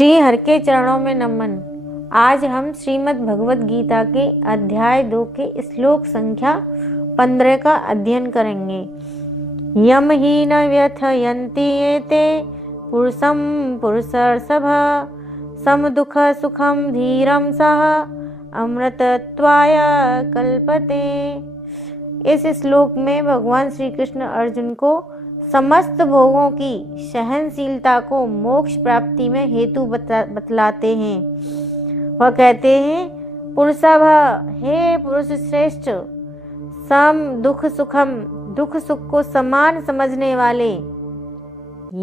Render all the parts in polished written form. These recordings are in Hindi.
श्री हर के चरणों में नमन। आज हम श्रीमद् भगवत गीता के अध्याय 2 के श्लोक संख्या 15 का अध्ययन करेंगे। यम ही न व्यथयन्ति एते पुरुषं पुरुषर्षभ सम दुख सुखम धीरम सह अमृतत्वाय कल्पते। इस श्लोक में भगवान श्री कृष्ण अर्जुन को समस्त भोगों की सहनशीलता को मोक्ष प्राप्ति में हेतु बतलाते हैं। वह कहते हैं, पुरुषभ, हे पुरुष श्रेष्ठ, सम दुख सुखम, दुख सुख को समान समझने वाले,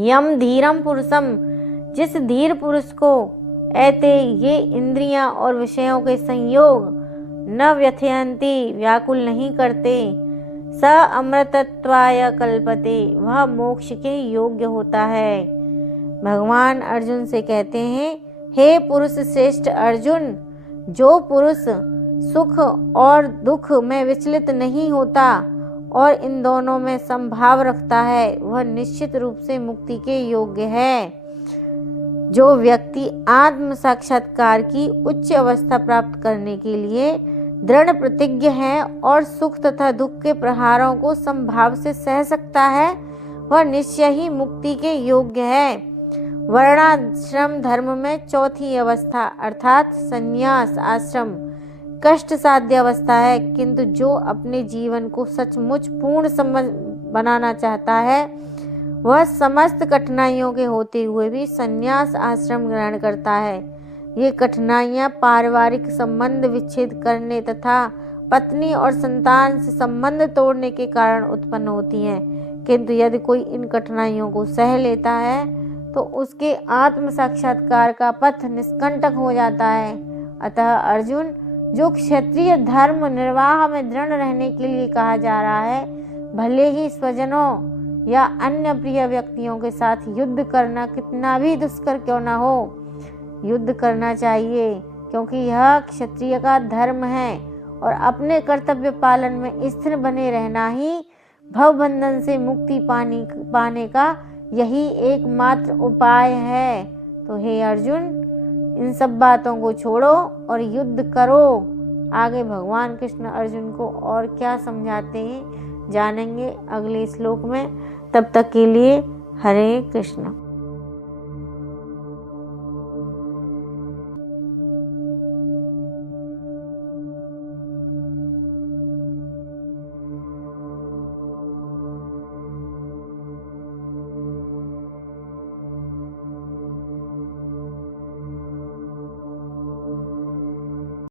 यम धीरम पुरुषम, जिस धीर पुरुष को ऐते ये इंद्रियां और विषयों के संयोग न व्यथयन्ति, व्याकुल नहीं करते, स अमृतत्वाय कल्पते, वह मोक्ष के योग्य होता है। भगवान अर्जुन से कहते हैं, हे पुरुष श्रेष्ठ अर्जुन, जो पुरुष सुख और दुख में विचलित नहीं होता और इन दोनों में समभाव रखता है, वह निश्चित रूप से मुक्ति के योग्य है। जो व्यक्ति आत्म साक्षात्कार की उच्च अवस्था प्राप्त करने के लिए दृढ़ प्रतिज्ञ है और सुख तथा दुख के प्रहारों को समभाव से सह सकता है, वह निश्चय ही मुक्ति के योग्य है। वर्णाश्रम धर्म में चौथी अवस्था अर्थात संन्यास आश्रम कष्ट साध्य अवस्था है, किंतु जो अपने जीवन को सचमुच पूर्ण समझ बनाना चाहता है, वह समस्त कठिनाइयों के होते हुए भी संन्यास आश्रम ग्रहण करता है। ये कठिनाइयाँ पारिवारिक संबंध विच्छेद करने तथा पत्नी और संतान से संबंध तोड़ने के कारण उत्पन्न होती हैं, किंतु यदि कोई इन कठिनाइयों को सह लेता है तो उसके आत्म साक्षात्कार का पथ निष्कंटक हो जाता है। अतः अर्जुन, जो क्षत्रिय धर्म निर्वाह में दृढ़ रहने के लिए कहा जा रहा है, भले ही स्वजनों या अन्य प्रिय व्यक्तियों के साथ युद्ध करना कितना भी दुष्कर क्यों न हो, युद्ध करना चाहिए, क्योंकि यह क्षत्रिय का धर्म है और अपने कर्तव्य पालन में स्थिर बने रहना ही भवबंधन से मुक्ति पाने का यही एकमात्र उपाय है। तो हे अर्जुन, इन सब बातों को छोड़ो और युद्ध करो। आगे भगवान कृष्ण अर्जुन को और क्या समझाते हैं जानेंगे अगले श्लोक में। तब तक के लिए हरे कृष्ण।